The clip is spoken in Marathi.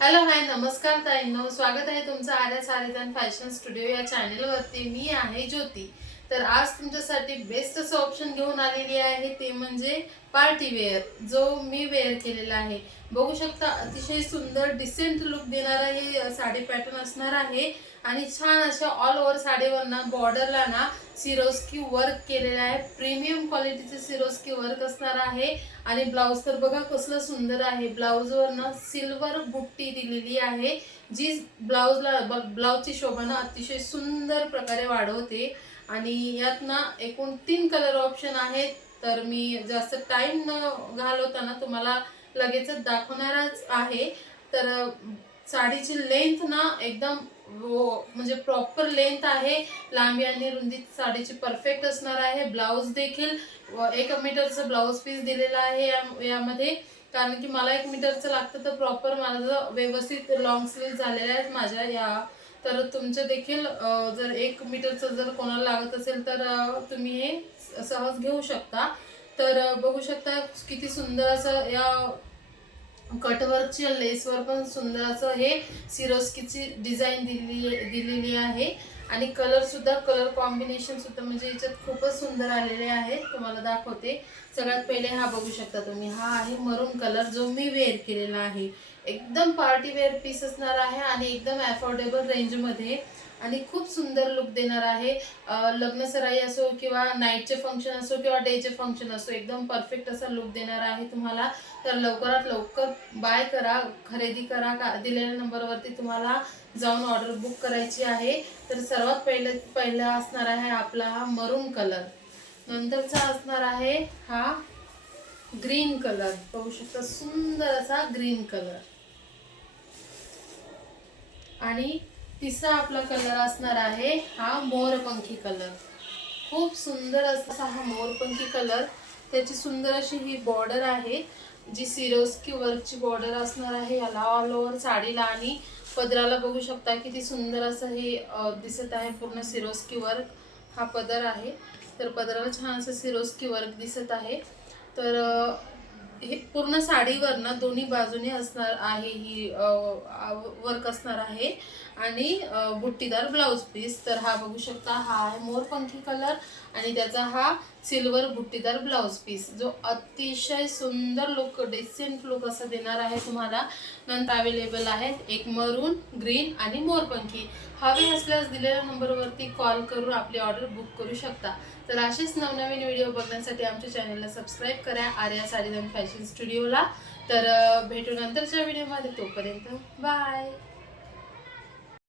हॅलो हाय नमस्कार ताईंनो स्वागत आहे तुमचं आर्या सारिधन फॅशन स्टुडिओ या चॅनेलवरती मी आहे ज्योती. तर आज तुमच्यासाठी बेस्ट असं ऑप्शन घेऊन आलेली आहे ते म्हणजे पार्टी वेअर जो मी वेअर केलेला आहे. बघू शकता अतिशय सुंदर डिसेंट लुक देणारा हे साडी पॅटर्न असणार आहे. आणि छान अशा ऑल ओव्हर साडीवर ना बॉर्डरला ना सिरोस्की वर्क केलेलं आहे. प्रीमियम क्वालिटीचे सिरोस्की वर्क असणार आहे. आणि ब्लाऊज तर बघा कसलं सुंदर आहे. ब्लाऊजवर ना सिल्वर बुट्टी दिलेली आहे जी ब्लाऊजला ब्लाऊजची शोभा ना अतिशय सुंदर प्रकारे वाढवते. आणि यात ना एकूण तीन कलर ऑप्शन आहेत. तर मी जास्त टाईम न घालवताना तुम्हाला लगेचच दाखवणारच आहे. तर साडीची लेंथ ना एकदम वो- म्हणजे प्रॉपर लेंथ आहे. लांबी आणि रुंदी साडीची परफेक्ट असणार आहे. ब्लाऊज देखील एक मीटरचं ब्लाऊज पीस दिलेलं आहे या- यामध्ये. कारण की मला एक मीटरचं लागतं तर प्रॉपर माझं व्यवस्थित लॉंग स्लीव झालेल्या आहेत माझ्या या तर तुमचं देखील जर एक मीटरचं जर कोणाला लागत असेल तर तुम्ही हे सहज घेऊ शकता. तर बघू शकता किती सुंदर असं या कटवर्कच्या लेसवर पण सुंदर असं हे सिरोस्कीची डिझाईन दिलेली दिलेली आहे. आणि कलरसुद्धा कलर कॉम्बिनेशन सुद्धा म्हणजे याच्यात खूपच सुंदर आलेले आहे. तुम्हाला दाखवते. सगळ्यात पहिले हा बघू शकता तुम्ही. हा आहे मरून कलर जो मी वेअर केलेला आहे. एकदम पार्टी वेअर पीस असणार आहे आणि एकदम अफोर्डेबल रेंजमध्ये आणि खूप सुंदर लुक देणार आहे. लग्न सराई असो किंवा नाईटचे फंक्शन असो किंवा डेचे फंक्शन असो एकदम परफेक्ट असा लुक देणार आहे तुम्हाला. तर लवकरात लवकर बाय करा खरेदी करा का दिलेल्या नंबरवरती तुम्हाला जाऊन ऑर्डर बुक करायची आहे. तर सर्वात पहिले पहिला असणार आहे आपला हा मरून कलर नंतरचा असणार आहे हा ग्रीन कलर. पाहू शकता सुंदर असा ग्रीन कलर. आणि तिसरा आपला कलर असणार आहे हा मोरपंखी कलर. खूप सुंदर असा हा मोरपंखी कलर. त्याची सुंदर अशी ही बॉर्डर आहे जी सिरोस्की वर्कची बॉर्डर असणार आहे. याला ऑल ओव्हर साडीला आणि पदराला बघू शकता किती सुंदर असं हे दिसत आहे पूर्ण सिरोस्की वर्क हा पदर आहे. तर पदराला छान असं सिरोस्की वर्क दिसत आहे. तर हे पूर्ण साडीवर ना दोन्ही बाजूने असणार आहे ही वर्क असणार आहे. आणि बुट्टीदार ब्लाऊज पीस तर हा बघू शकता हा आहे मोरपंखी कलर आणि त्याचा हा सिल्वर बुट्टीदार ब्लाऊज पीस जो अतिशय सुंदर लुक डिसेंट लुक असं देणार आहे तुम्हाला. नंतर अवेलेबल आहेत एक मरून ग्रीन आणि मोरपंखी. हवे असल्यास दिलेल्या नंबरवरती कॉल करून आपली ऑर्डर बुक करू शकता. तर असेच नवनवीन व्हिडिओ बघण्यासाठी आमच्या चॅनलला सबस्क्राईब करा आर्या साडीदान फॅशन स्टुडिओला तर भेटू नंतरच्या व्हिडिओमध्ये तोपर्यंत बाय